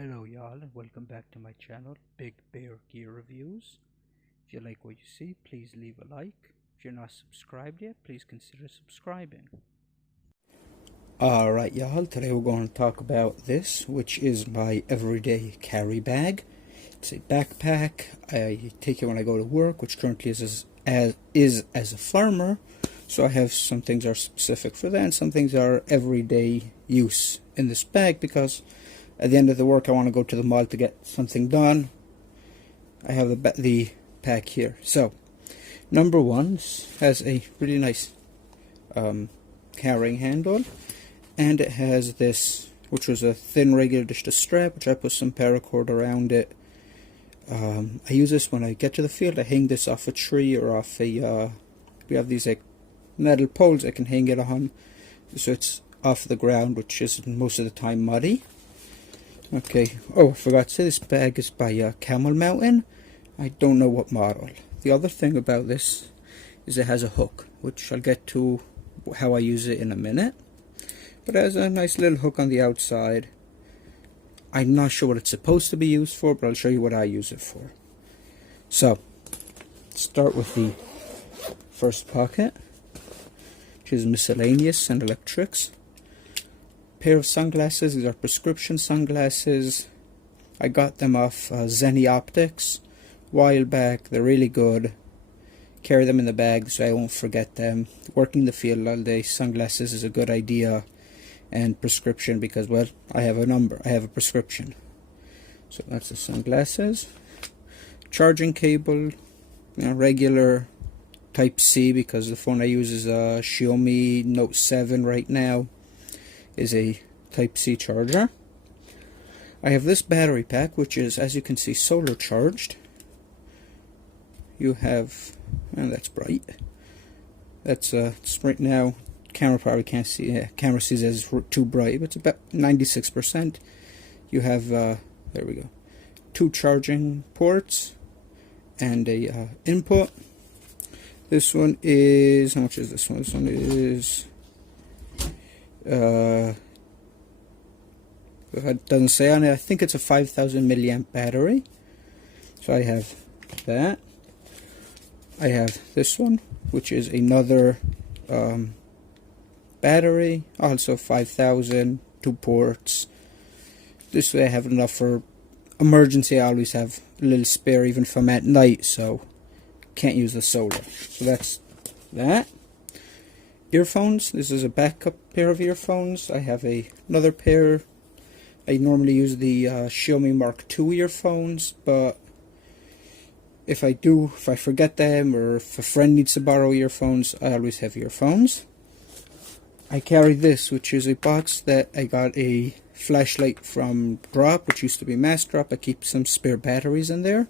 Hello y'all and welcome back to my channel, Big Bear Gear Reviews. If you like what you see, please leave a like. If you're not subscribed yet, please consider subscribing. Alright y'all, today we're going to talk about this, which is my everyday carry bag. It's a backpack. I take it when I go to work, which currently is as a farmer. So I have some things are specific for that and some things are everyday use in this bag because at the end of the work I want to go to the mall to get something done. I have the pack here. So number one has a really nice carrying handle, and it has this, which was a thin regular just a strap, which I put some paracord around it. I use this when I get to the field. I hang this off a tree or off a we have these like metal poles I can hang it on, so it's off the ground, which is most of the time muddy. Okay, oh, I forgot to say this bag is by Camel Mountain. I don't know what model. The other thing about this is it has a hook, which I'll get to how I use it in a minute. But it has a nice little hook on the outside. I'm not sure what it's supposed to be used for, but I'll show you what I use it for. So, start with the first pocket, which is miscellaneous and electrics. Pair of sunglasses. These are prescription sunglasses. I got them off Zenny Optics a while back. They're really good. Carry them in the bag so I won't forget them. Working the field all day, sunglasses is a good idea. And prescription because, well, I have a prescription. So that's the sunglasses. Charging cable, regular Type-C, because the phone I use is a Xiaomi Note 7 right now. Is a Type-C charger. I have this battery pack, which is, as you can see, solar charged. You have, and that's bright. That's it's right now. Camera probably can't see. Camera sees it as too bright, but it's about 96%. You have there we go, 2 charging ports and a input. This one is, how much is this one? This one is it doesn't say on it. I think it's a 5,000 milliamp battery. So I have that. I have this one, which is another battery, also 5,000, 2 ports. This way I have enough for emergency. I always have a little spare even if I'm at night, so can't use the solar. So that's that. Earphones. This is a backup pair of earphones. I have another pair. I normally use the Xiaomi Mark II earphones, but if I forget them or if a friend needs to borrow earphones, I always have earphones. I carry this, which is a box that I got a flashlight from Drop, which used to be Mass Drop. I keep some spare batteries in there,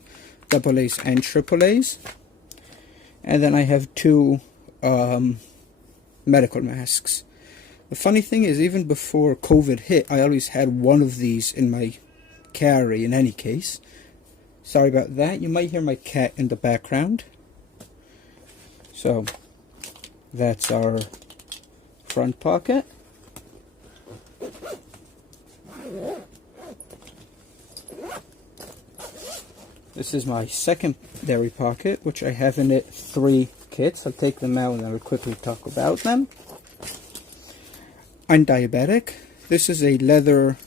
AA's and AAA's. And then I have 2 medical masks. The funny thing is, even before COVID hit, I always had one of these in my carry in any case. Sorry about that. You might hear my cat in the background. So, that's our front pocket. This is my secondary pocket, which I have in it 3 kits. I'll take them out and I'll quickly talk about them. I'm diabetic. This is a leather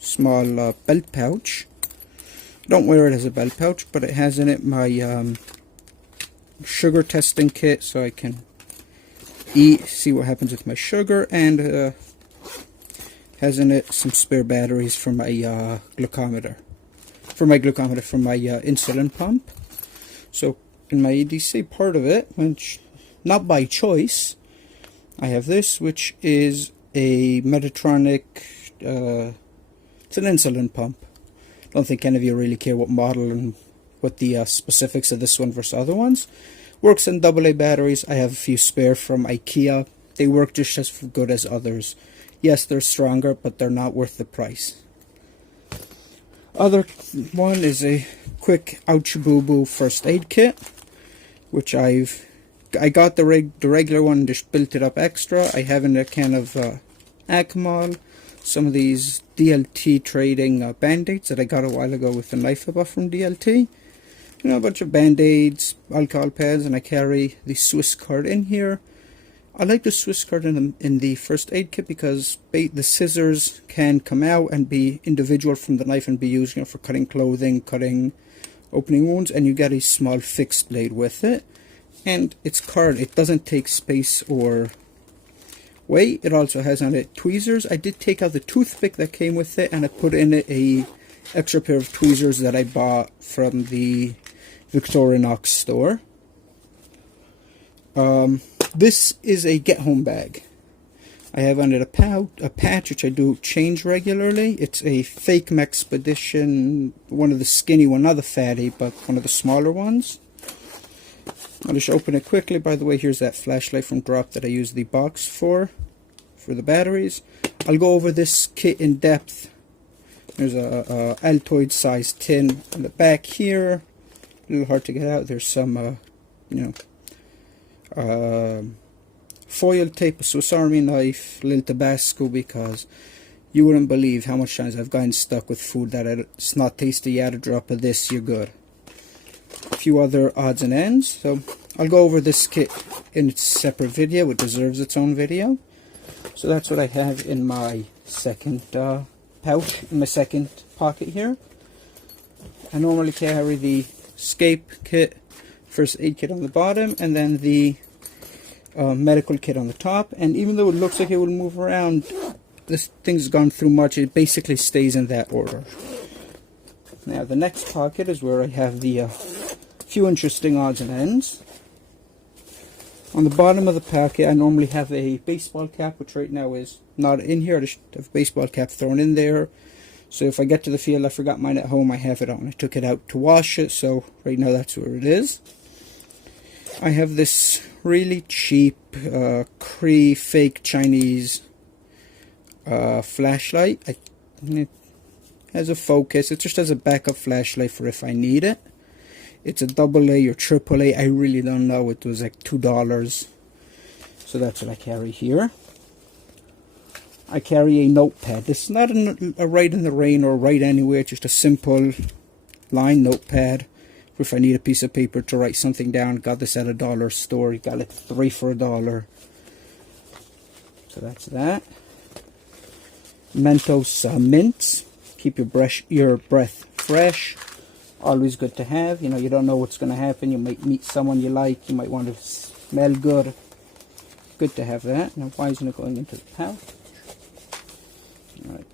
small belt pouch. Don't wear it as a belt pouch, but it has in it my sugar testing kit, so I can see what happens with my sugar, and has in it some spare batteries for my glucometer. For my insulin pump. So in my EDC part of it, which not by choice, I have this, which is a Medtronic, it's an insulin pump. Don't think any of you really care what model and what the specifics of this one versus other ones. Works in AA batteries. I have a few spare from IKEA. They work just as good as others. Yes, they're stronger, but they're not worth the price. Other one is a quick ouch boo boo first aid kit, which I got the regular one, just built it up extra. I have in a can of Acmol, some of these DLT trading band-aids that I got a while ago with the knife I bought from DLT. You know, a bunch of band-aids, alcohol pads, and I carry the Swiss card in here. I like the Swiss card in the first aid kit because the scissors can come out and be individual from the knife and be used, you know, for cutting clothing, cutting opening wounds, and you get a small fixed blade with it. And it's card, it doesn't take space or weight. It also has on it tweezers. I did take out the toothpick that came with it, and I put in it a extra pair of tweezers that I bought from the Victorinox store. This is a get home bag. I have on it a patch which I do change regularly. It's a fake Mexpedition, one of the skinny one, not the fatty, but one of the smaller ones. I'll just open it quickly. By the way, here's that flashlight from Drop that I use the box for the batteries. I'll go over this kit in depth. There's a Altoid size tin on the back here. A little hard to get out. There's some, foil tape, a Swiss Army knife, a little Tabasco, because you wouldn't believe how much times I've gotten stuck with food that it's not tasty yet. A drop of this, you're good. A few other odds and ends. So I'll go over this kit in its separate video. It deserves its own video. So that's what I have in my second pouch, in my second pocket here. I normally carry the escape kit, first aid kit on the bottom, and then the medical kit on the top. And even though it looks like it will move around, this thing's gone through much. It basically stays in that order. Now the next pocket is where I have the few interesting odds and ends. On the bottom of the packet I normally have a baseball cap, which right now is not in here. I just have a baseball cap thrown in there, so if I get to the field, I forgot mine at home, I have it on. I took it out to wash it, so right now that's where it is. I have this really cheap Cree fake Chinese flashlight. It has a focus. It just has a backup flashlight for if I need it. It's a AA or AAA. I really don't know. It was like $2. So that's what I carry here. I carry a notepad. This is not a write in the rain or write anywhere. It's just a simple line notepad. If I need a piece of paper to write something down, got this at a dollar store. You got it 3 for $1. So that's that. Mentos mints. Keep your breath fresh. Always good to have. You know, you don't know what's going to happen. You might meet someone you like. You might want to smell good. Good to have that. Now, why isn't it going into the pouch? Alright.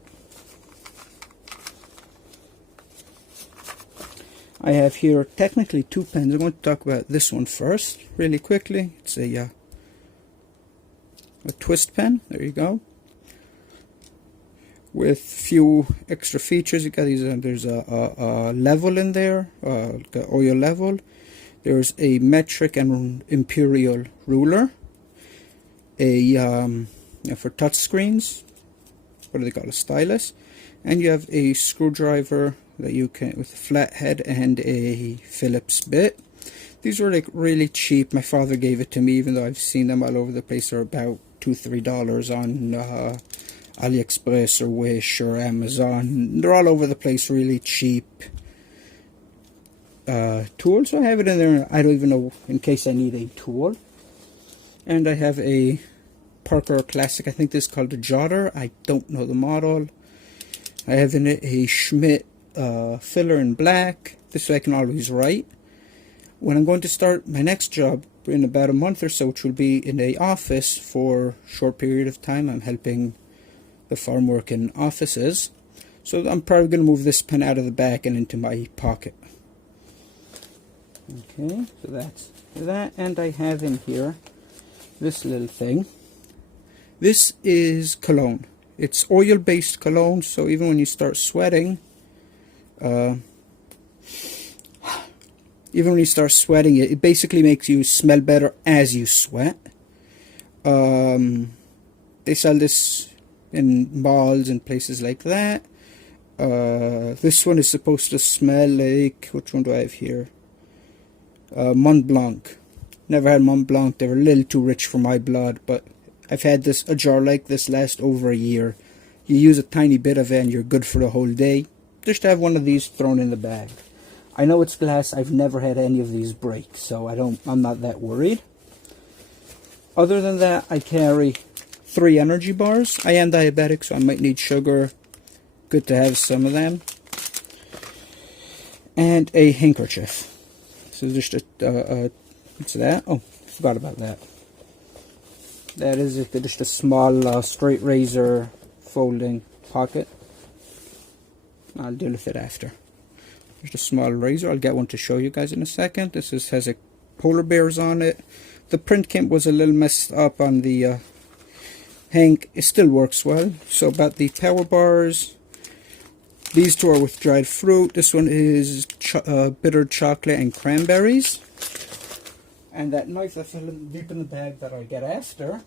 I have here technically 2 pens. I'm going to talk about this one first, really quickly. It's a twist pen. There you go. With few extra features. You got these. There's a level in there, the oil level. There's a metric and imperial ruler. For touch screens. What do they call a stylus? And you have a screwdriver that you can, with a flat head and a Phillips bit. These were like really cheap. My father gave it to me, even though I've seen them all over the place. They're about $2-3 on AliExpress or Wish or Amazon. They're all over the place, really cheap tools. So I have it in there. I don't even know, in case I need a tool. And I have a Parker Classic. I think this is called a Jotter. I don't know the model. I have in it a Schmidt filler in black. This way I can always write. When I'm going to start my next job in about a month or so, which will be in a office for a short period of time, I'm helping the farm work in offices. So I'm probably going to move this pen out of the back and into my pocket. Okay, so that's that. And I have in here this little thing. This is cologne. It's oil-based cologne, so even when you start sweating, it basically makes you smell better as you sweat. They sell this in malls and places like that. This one is supposed to smell like, which one do I have here? Mont Blanc. Never had Mont Blanc. They were a little too rich for my blood, but I've had a jar like this last over a year. you use a tiny bit of it and you're good for the whole day. Just have one of these thrown in the bag. I know it's glass. I've never had any of these break, so I'm not that worried. Other than that, I carry 3 energy bars. I am diabetic, so I might need sugar. Good to have some of them. And a handkerchief. So just what's that? Oh, forgot about that. That is just a small straight razor folding pocket. I'll deal with it after. Just a small razor. I'll get one to show you guys in a second. This has a polar bears on it. The print kit was a little messed up on the hank. It still works well. So about the power bars. These 2 are with dried fruit. This one is bitter chocolate and cranberries. And that knife that fell deep in the bag that I get after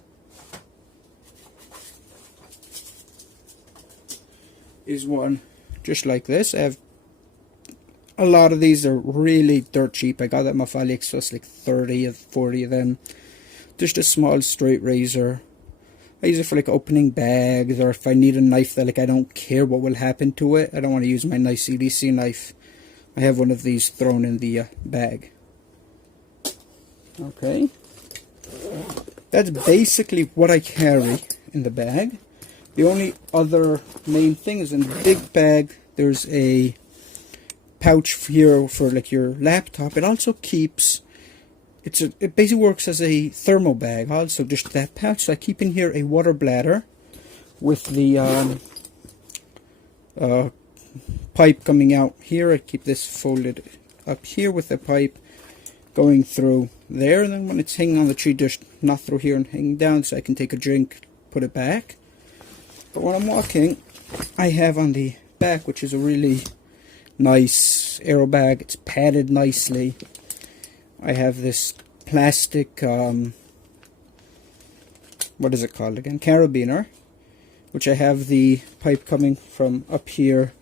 is one just like this. I have a lot of these. Are really dirt cheap. I got them off AliExpress, like 30 or 40 of them. Just a small straight razor. I use it for like opening bags, or if I need a knife that like I don't care what will happen to it. I don't want to use my nice EDC knife. I have one of these thrown in the bag. Okay. That's basically what I carry in the bag. The only other main thing is in the big bag, there's a pouch here for like your laptop. It also keeps, it basically works as a thermal bag also, just that pouch. So I keep in here a water bladder with the pipe coming out here. I keep this folded up here with the pipe going through there, and then when it's hanging on the tree, just not through here and hanging down, so I can take a drink, put it back. But when I'm walking, I have on the back, which is a really nice aero bag. It's padded nicely. I have this plastic what is it called again, carabiner, which I have the pipe coming from up here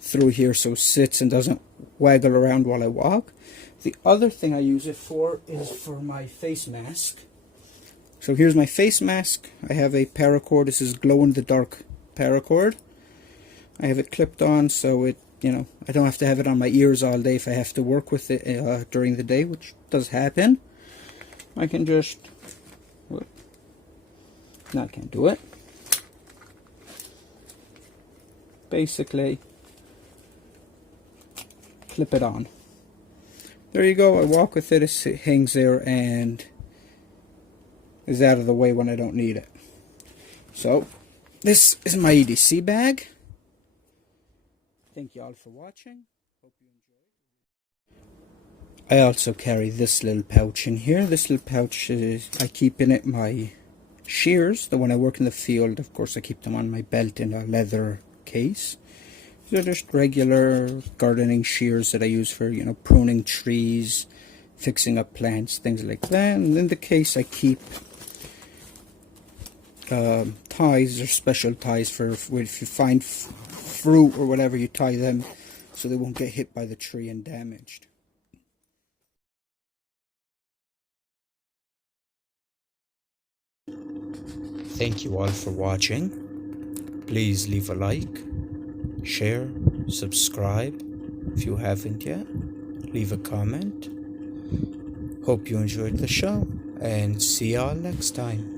through here, so it sits and doesn't waggle around while I walk. The other thing I use it for is for my face mask. So here's my face mask. I have a paracord. This is glow-in-the-dark paracord. I have it clipped on, so it, you know, I don't have to have it on my ears all day if I have to work with it during the day, which does happen. I can just, whoop, no, I can't do it. Basically, clip it on. There you go. I walk with it. It hangs there and is out of the way when I don't need it. So this is my EDC bag. Thank you all for watching. Hope you enjoyed. I also carry this little pouch in here. This little pouch is, I keep in it my shears. The when I work in the field, of course, I keep them on my belt in a leather case. They're just regular gardening shears that I use for, you know, pruning trees, fixing up plants, things like that. And in the case I keep ties, or special ties for if you find fruit or whatever, you tie them so they won't get hit by the tree and damaged. Thank you all for watching. Please leave a like, share, subscribe if you haven't yet, leave a comment. Hope you enjoyed the show, and see y'all next time.